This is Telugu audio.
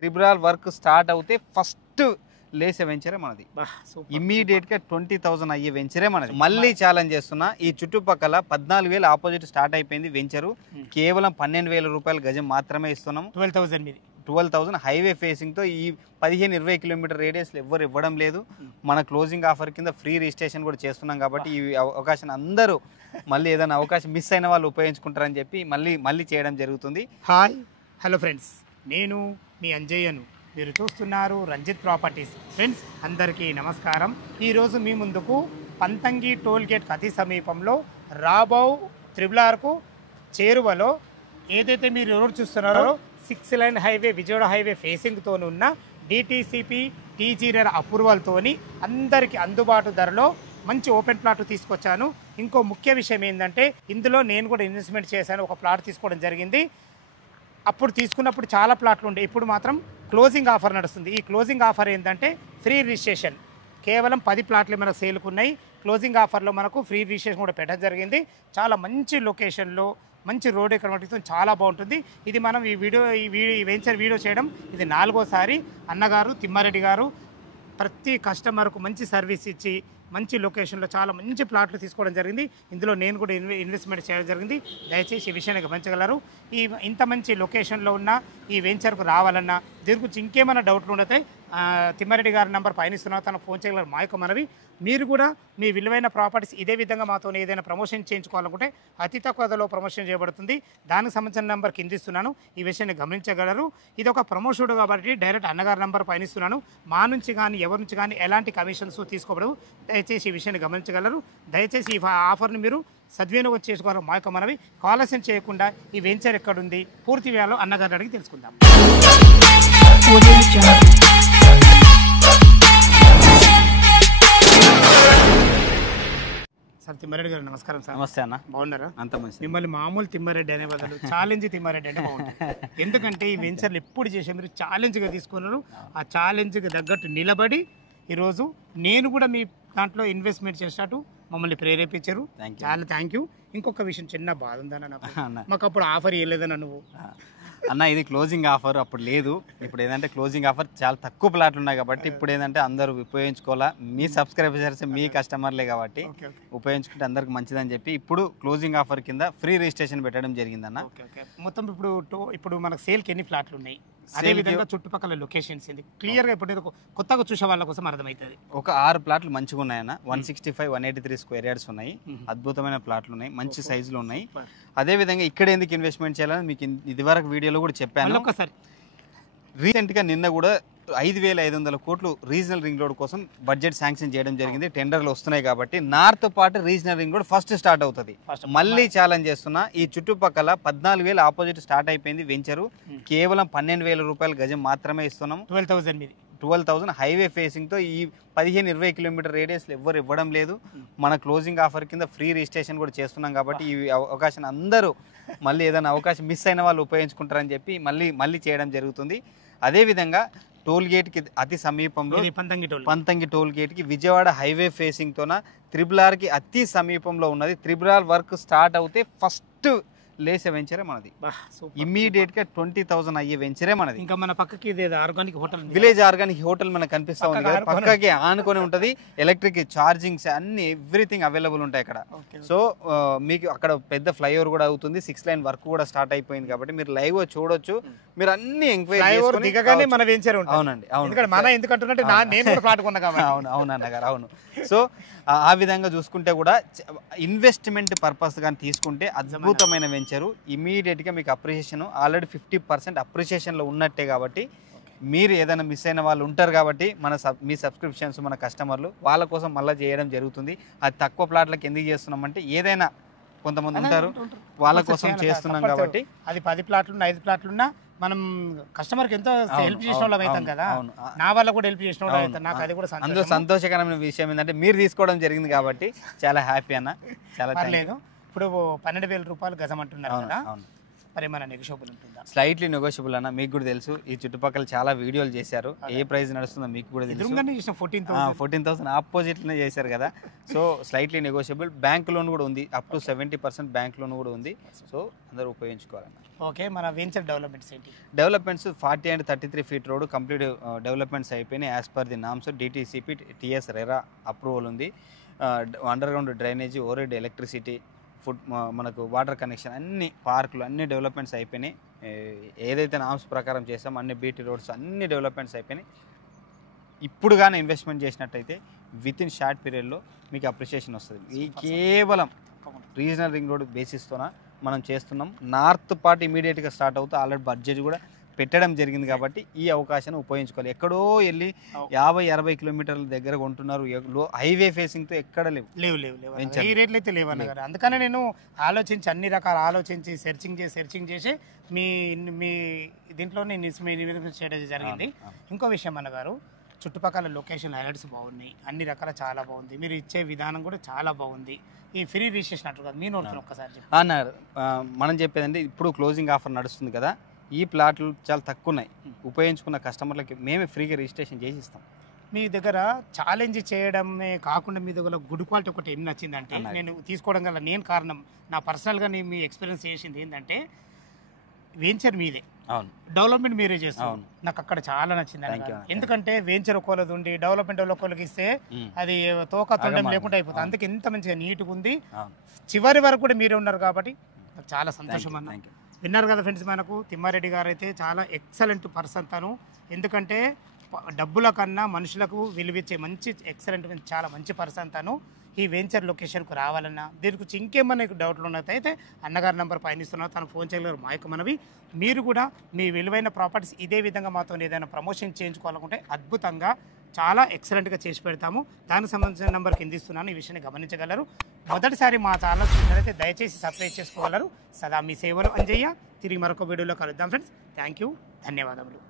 ట్రిబ్యునల్ వర్క్ స్టార్ట్ అవుతే ఫస్ట్ లేసే వెంచరే మనది. ఇమ్మీడియట్ గా 20,000 అయ్యే వెంచరే మనది. మళ్ళీ ఛాలెంజ్ చేస్తున్నా, ఈ చుట్టుపక్కల 14,000 ఆపోజిట్ స్టార్ట్ అయిపోయింది వెంచరు. కేవలం 12,000 రూపాయల గజం మాత్రమే ఇస్తున్నాం. 12,000 హైవే ఫేసింగ్ తో ఈ 15-20 కిలోమీటర్ రేడియస్ ఎవ్వరు ఇవ్వడం లేదు. మన క్లోజింగ్ ఆఫర్ కింద ఫ్రీ రిజిస్ట్రేషన్ కూడా చేస్తున్నాం కాబట్టి ఈ అవకాశాన్ని అందరూ మళ్ళీ ఏదైనా అవకాశం మిస్ అయిన వాళ్ళు ఉపయోగించుకుంటారని చెప్పి మళ్ళీ చేయడం జరుగుతుంది. హాయ్ హలో ఫ్రెండ్స్, నేను మీ అంజయ్యను. మీరు చూస్తున్నారు రంజిత్ ప్రాపర్టీస్. ఫ్రెండ్స్ అందరికీ నమస్కారం. ఈరోజు మీ ముందుకు పంతంగి టోల్ గేట్ అతి సమీపంలో రాబౌ త్రిబులార్కు చేరువలో ఏదైతే మీరు రోడ్ చూస్తున్నారో 6 లైన్ హైవే విజయవాడ హైవే ఫేసింగ్తో ఉన్న డిటిసిపి టీజీఆర్ అప్రూవల్తోని అందరికీ అందుబాటు ధరలో మంచి ఓపెన్ ప్లాట్ తీసుకొచ్చాను. ఇంకో ముఖ్య విషయం ఏంటంటే ఇందులో నేను కూడా ఇన్వెస్ట్మెంట్ చేశాను. ఒక ప్లాట్ తీసుకోవడం జరిగింది. అప్పుడు తీసుకున్నప్పుడు చాలా ప్లాట్లు ఉండే, ఇప్పుడు మాత్రం క్లోజింగ్ ఆఫర్ నడుస్తుంది. ఈ క్లోజింగ్ ఆఫర్ ఏంటంటే ఫ్రీ రిజిస్ట్రేషన్. కేవలం 10 ప్లాట్లు మనకు సేల్కున్నాయి. క్లోజింగ్ ఆఫర్లో మనకు ఫ్రీ రిజిస్ట్రేషన్ కూడా పెట్టడం జరిగింది. చాలా మంచి లొకేషన్లో మంచి రోడ్ ఎకనమాటిక్తో చాలా బాగుంటుంది. ఇది మనం ఈ వెంచర్ వీడియో చేయడం ఇది 4వసారి. అన్నగారు తిమ్మారెడ్డి గారు ప్రతి కస్టమర్కు మంచి సర్వీస్ ఇచ్చి మంచి లొకేషన్లో చాలా మంచి ప్లాట్లు తీసుకోవడం జరిగింది. ఇందులో నేను కూడా ఇన్వెస్ట్మెంట్ చేయడం జరిగింది. దయచేసి ఈ విషయాన్ని గమనించగలరు. ఇంత మంచి లొకేషన్లో ఉన్న ఈ వెంచర్కు రావాలన్నా దీని గురించి ఇంకేమైనా డౌట్లు ఉండతే తిమ్మారెడ్డి గారి నెంబర్ పైన ఇస్తున్నా, తనకు ఫోన్ చేయగలరు. మా యొక్క మనవి, మీరు కూడా మీ విలువైన ప్రాపర్టీస్ ఇదే విధంగా మాతో ఏదైనా ప్రమోషన్ చేయించుకోవాలనుకుంటే అతి తక్కువ ధరలో ప్రమోషన్ చేయబడుతుంది. దానికి సంబంధించిన నెంబర్ కింద ఇస్తున్నాను. ఈ విషయాన్ని గమనించగలరు. ఇది ఒక ప్రమోషన్ కాబట్టి డైరెక్ట్ అన్నగారి నెంబర్ పైన ఇస్తున్నాను. మా నుంచి కానీ ఎవరి నుంచి కానీ ఎలాంటి కమిషన్స్ తీసుకోబడవు. దయచేసి ఈ విషయాన్ని గమనించగలరు. దయచేసి ఈ ఆఫర్ని మీరు సద్వినియోగం చేసుకోవాలి. మా యొక్క మనవి, ఆలస్యం చేయకుండా ఈ వెంచర్ ఎక్కడుంది పూర్తి వివరాలు అన్నగారిని అడిగి తెలుసుకుందాం. సార్ తిమ్మారెడ్డి గారు నమస్కారం సార్. నమస్తే అన్న, బాగున్నారా? అంత మంచి. మిమ్మల్ని మామూలు తిమ్మారెడ్డి అనే బదులు ఛాలెంజ్ తిమ్మారెడ్డి అంటే బాగుంటుంది. ఎందుకంటే ఈ వెంచర్లు ఎప్పుడు చేసే మీరు ఛాలెంజ్గా తీసుకున్నారు. ఆ ఛాలెంజ్కి తగ్గట్టు నిలబడి ఈరోజు నేను కూడా మీ దాంట్లో ఇన్వెస్ట్మెంట్ చేసినట్టు మమ్మల్ని ప్రేరేపించారు. చాలా థ్యాంక్ యూ. ఇంకొక విషయం, చిన్న బాధ ఉందన్న నాకు. మాకు అప్పుడు ఆఫర్ ఇవ్వలేదన్న నువ్వు. అన్న ఇది క్లోజింగ్ ఆఫర్, అప్పుడు లేదు. ఇప్పుడు ఏంటంటే క్లోజింగ్ ఆఫర్ చాలా తక్కువ ప్లాట్లు ఉన్నాయి కాబట్టి ఇప్పుడు ఏంటంటే అందరూ ఉపయోగించుకోవాలా. మీ సబ్స్క్రైబర్స్ మీ కస్టమర్లే కాబట్టి ఉపయోగించుకుంటే అందరికి మంచిదని చెప్పి ఇప్పుడు క్లోజింగ్ ఆఫర్ కింద ఫ్రీ రిజిస్ట్రేషన్ పెట్టడం జరిగిందన్న. మొత్తం ఇప్పుడు మనకు సేల్కి ఎన్ని ఫ్లాట్లు ఉన్నాయి, అదే విధంగా చుట్టుపక్కల లొకేషన్స్ క్లియర్గా ఇప్పుడు కొత్తగా చూసే వాళ్ళ కోసం అర్థమవుతుంది. ఒక 6 ప్లాట్లు మంచిగా ఉన్నాయన్న. 165, 183 స్క్వేర్ యార్డ్స్ ఉన్నాయి. అద్భుతమైన ప్లాట్లు ఉన్నాయి, మంచి సైజులో ఉన్నాయి. అదే విధంగా ఇక్కడ ఎందుకు ఇన్వెస్ట్మెంట్ చేయాలని మీకు ఇదివరకు వీడియోలో కూడా చెప్పాను. ఒకసారి రీసెంట్గా నిన్న కూడా 5,500 కోట్లు రీజనల్ రింగ్ రోడ్ కోసం బడ్జెట్ శాంక్షన్ చేయడం జరిగింది. టెండర్లు వస్తున్నాయి కాబట్టి north part regional ring road first start అవుతుంది. మళ్ళీ ఛాలెంజ్ చేస్తున్నా, ఈ చుట్టుపక్కల 14,000 ఆపోజిట్ స్టార్ట్ అయిపోయింది వెంచరు. కేవలం 12,000 రూపాయల గజం మాత్రమే ఇస్తున్నాం. 12,000 హైవే ఫేసింగ్తో ఈ 15-20 కిలోమీటర్ రేడియస్ ఎవ్వరు ఇవ్వడం లేదు. మన క్లోజింగ్ ఆఫర్ కింద ఫ్రీ రిజిస్ట్రేషన్ కూడా చేస్తున్నాం కాబట్టి ఈ అవకాశాన్ని అందరూ మళ్ళీ ఏదైనా అవకాశం మిస్ అయిన వాళ్ళు ఉపయోగించుకుంటారని చెప్పి మళ్ళీ చేయడం జరుగుతుంది. అదేవిధంగా టోల్ గేట్కి అతి సమీపంలో పంతంగి టోల్ గేట్కి విజయవాడ హైవే ఫేసింగ్తోన త్రిబులార్కి అతి సమీపంలో ఉన్నది. ట్రిబ్యునల్ వర్క్ స్టార్ట్ అవుతే ఫస్ట్ లేసే వెంచరే మనది. ఇమ్మీడియట్ గా 20,000 అయ్యే వెంచరే మనది. ఇంకా మన పక్కకి organic hotel, village organic hotel మనకు కనిపిస్తా ఉంది కదా, పక్కకి ఆనుకొని ఉంటది. ఎలక్ట్రిక్ ఛార్జింగ్స్ అన్ని ఎవ్రీథింగ్ అవైలబుల్ ఉంటాయి అక్కడ. సో మీకు అక్కడ పెద్ద ఫ్లైఓవర్ కూడా అవుతుంది. 6 లైన్ వర్క్ కూడా స్టార్ట్ అయిపోయింది కాబట్టి మీరు లైవ్ చూడొచ్చు. మీరు అన్ని ఎంక్వైరీ దిగగానే మన వెంచర్ ఉంటుంది. అవునండి, అవును. మన ఎందుకంటే నేను ప్లాట్ కొన్నా కాబట్టి. అవును అన్నగారు, అవును. సో ఆ విధంగా చూసుకుంటే కూడా ఇన్వెస్ట్మెంట్ పర్పస్ కానీ తీసుకుంటే అద్భుతమైన వెంచరు. ఇమీడియట్గా మీకు అప్రిషియేషన్ ఆల్రెడీ 50% అప్రిషియేషన్లో ఉన్నట్టే కాబట్టి మీరు ఏదైనా మిస్ అయిన వాళ్ళు ఉంటారు కాబట్టి మీ సబ్స్క్రిప్షన్స్ మన కస్టమర్లు వాళ్ళ కోసం మళ్ళీ చేయడం జరుగుతుంది. అది తక్కువ ప్లాట్లకు ఎందుకు చేస్తున్నామంటే ఏదైనా కొంతమంది ఉంటారు వాళ్ళ కోసం చేస్తున్నాం కాబట్టి. అది 10 ప్లాట్లున్నా 5 ప్లాట్లున్నా మనం కస్టమర్కి ఎంతో హెల్ప్ చేసిన వాళ్ళు అవుతాం కదా. నా వల్ల కూడా హెల్ప్ చేసిన వాళ్ళు అవుతాం. నాకు అది కూడా అందులో సంతోషకరమైన విషయం ఏంటంటే మీరు తీసుకోవడం జరిగింది కాబట్టి చాలా హ్యాపీ అన్న. చాలా లేదు. ఇప్పుడు 12,000 రూపాయలు గజం అంటున్నారు కదా. మరి ఏమైనా నెగోషియబుల్ ఉంటుందా? స్లైట్లీ నెగోషియబుల్ అన్న, మీకు కూడా తెలుసు ఈ చుట్టుపక్కల చాలా వీడియోలు చేశారు, ఏ ప్రైస్ నడుస్తుందో మీకు కూడా తెలుసు. 14,000 ఆపోజిట్లోనే చేశారు కదా. So slightly negotiable. Bank loan కూడా ఉంది, అప్ టు 70% బ్యాంక్ లోన్ కూడా ఉంది. సో అందరూ ఉపయోగించుకోవాలన్న. ఓకే, మన వెంచర్ డెవలప్మెంట్స్ ఏంటి? Developments 40 and 33 feet road complete developments అయిపోయినాయి. As per the norms DTCP TS RERA approval ఉంది. Underground drainage, overhead electricity, food, మనకు వాటర్ కనెక్షన్, అన్ని పార్కులు అన్ని డెవలప్మెంట్స్ అయిపోయినాయి. ఏదైతే నామ్స్ ప్రకారం చేసామో అన్ని బీటీ రోడ్స్ అన్ని డెవలప్మెంట్స్ అయిపోయినాయి. ఇప్పుడు కానీ ఇన్వెస్ట్మెంట్ చేసినట్టయితే విత్ ఇన్ షార్ట్ పీరియడ్లో మీకు అప్రిషియేషన్ వస్తుంది. ఈ కేవలం రీజనల్ రింగ్ రోడ్ బేసిస్తోన మనం చేస్తున్నాం. నార్త్ పార్ట్ ఇమీడియట్గా స్టార్ట్ అవుతూ ఆల్రెడీ బడ్జెట్ కూడా పెట్టడం జరిగింది కాబట్టి ఈ అవకాశాన్ని ఉపయోగించుకోవాలి. ఎక్కడో వెళ్ళి 50-60 కిలోమీటర్ల దగ్గర కొంటున్నారు, హైవే ఫేసింగ్తో ఎక్కడ లేవు. ఈ రేట్లు అయితే లేవు అన్నగారు. అందుకనే నేను అన్ని రకాల ఆలోచించి సెర్చింగ్ చేసి మీ దీంట్లోనే చేయడం జరిగింది. ఇంకో విషయం అన్నగారు, చుట్టుపక్కల లొకేషన్ హైలైట్స్ బాగున్నాయి, అన్ని రకాల చాలా బాగుంది, మీరు ఇచ్చే విధానం కూడా చాలా బాగుంది. ఈ ఫ్రీ రిజిస్ట్రేషన్ అంటారు కదా, మీ నోట్లో ఒక్కసారి అన్నారు. మనం చెప్పేదండి, ఇప్పుడు క్లోజింగ్ ఆఫర్ నడుస్తుంది కదా, ఈ ప్లాట్లు చాలా తక్కువ ఉన్నాయి. ఉపయోగించుకున్న కస్టమర్లకి మేమే ఫ్రీగా రిజిస్ట్రేషన్ చేసి ఇస్తాం. మీ దగ్గర ఛాలెంజ్ చేయడమే కాకుండా మీ దగ్గర గుడ్ క్వాలిటీ ఒకటి ఏం నచ్చిందంటే, నేను తీసుకోవడం గల నేను కారణం, నా పర్సనల్గా నేను మీ ఎక్స్పీరియన్స్ చేసింది ఏంటంటే, వెంచర్ మీదే, డెవలప్మెంట్ మీరే చేస్తాను. నాకు అక్కడ చాలా నచ్చింది. ఎందుకంటే వెంచర్ ఒకళ్ళది ఉండి డెవలప్మెంట్ ఒకళ్ళకి ఇస్తే అది తోక తొండం లేకుండా అయిపోతుంది. అందుకే ఎంత మంచిగా నీట్గా ఉంది. చివరి వరకు కూడా మీరే ఉన్నారు కాబట్టి నాకు చాలా సంతోషం అన్న. విన్నారు కదా ఫ్రెండ్స్, మనకు తిమ్మారెడ్డి గారు అయితే చాలా ఎక్సలెంట్ పర్సన్ తను. ఎందుకంటే డబ్బుల కన్నా మనుషులకు విలువిచ్చే మంచి ఎక్సలెంట్ చాలా మంచి పర్సన్ తను. ఈ వెంచర్ లొకేషన్కు రావాలన్నా దీని గురించి ఇంకేమన్నా డౌట్లు ఉన్నట్టయితే అన్నగారి నెంబర్ పైన ఇస్తున్నారు, తను ఫోన్ చేయగలరు. మా యొక్క మనవి, మీరు కూడా మీ విలువైన ప్రాపర్టీస్ ఇదే విధంగా మాతో ఏదైనా ప్రమోషన్ చేయించుకోవాలనుకుంటే అద్భుతంగా చాలా ఎక్సలెంట్గా చేసి పెడతాము. దానికి సంబంధించిన నెంబర్ కింద ఇస్తున్నాను, ఈ విషయాన్ని గమనించగలరు. మొదటిసారి మా ఛానల్ చూసినట్లయితే దయచేసి సబ్స్క్రైబ్ చేసుకోగలరు. సదా మీ సేవలు అంజయ్య. తిరిగి మరొక వీడియోలో కలుద్దాం ఫ్రెండ్స్. థ్యాంక్ యూ, ధన్యవాదములు.